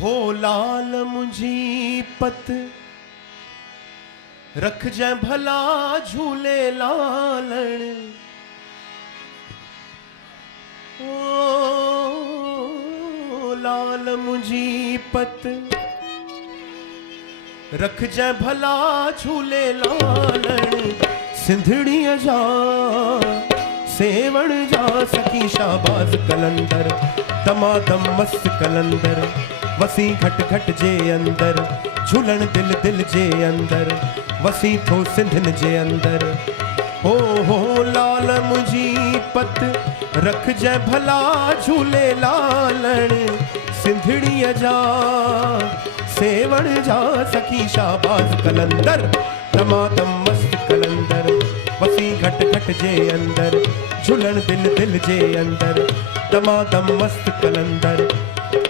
हो लाल मुझी पत रख जै भला झूले लालण। ओ लाल मुझी पत रख जै भला झूले लालण। सिंधड़ी जा सेवण जा सखी शाबाज कलंदर। दमादम मस्त कलंदर वसी घट घट जे अंदर। झूलन दिल दिल जे अंदर वसी थो सिंधन जे अंदर। हो लाल मुझी पत रख जै भला झूले लालण। सिंधड़ी जा सेवण जा सखी शाबाज कलंदर। दमादम मस्त कलंदर वसी घट घट जे अंदर। झूलन दिल दिल जे अंदर दमादम मस्त कलंदर।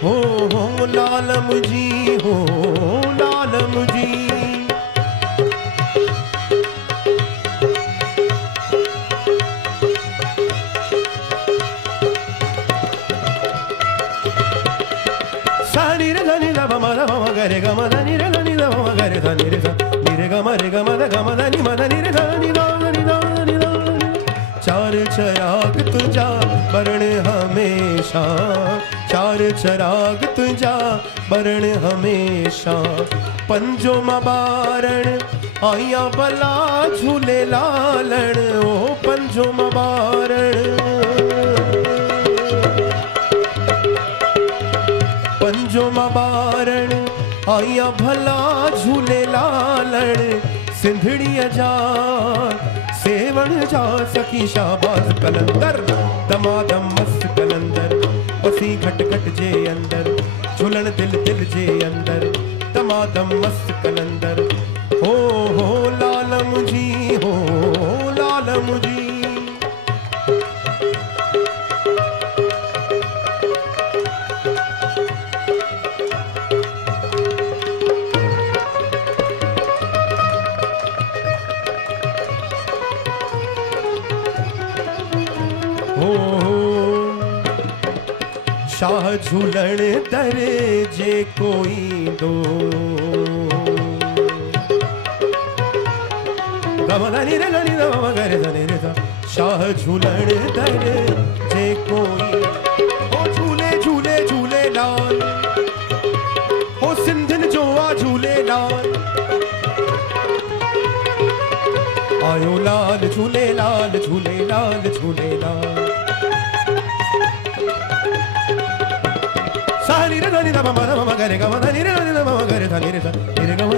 हो लाल मुझी हो लाल मुझी। सानी रे धनी दा म दा म ग रे ग म दा नि रे ध नि दा म ग रे ध नि रे ध नि रे ग म रे ग म दा नि म दा नि रे ध नि दा नि दा नि दा। चार चराग तुझा बरण हमेशा। चार चराग तुझा बरण हमेशा। पंजो मारण आया भला झूले लालण। ओ पंजो मारण पंजो मारण आया भला झूले लालण। सिंधड़ी जा सेवण जा सखी शाबाज कलंदर। दमादम मस्त कलंदर वसी घट घट जे अंदर। झूलन दिल दिल जे अंदर दमादम मस्त कलंदर। हो लाल मुझी हो लाल मुझी। शाह झूलण दर जे कोई दो। गमदानी रे नी द म ग रे ध नि रे ध। शाह झूलण दर जे कोई ओ झूले झूले झूले लाल। ओ सिंधन जो आ झूले लाल। आयो लाल झूले लाल झूले लाल झूले लाल। सानी रे ध नि द म द म ग रे ग म ध नि रे ध नि द म ग रे ध नि रे ध नि रे ग म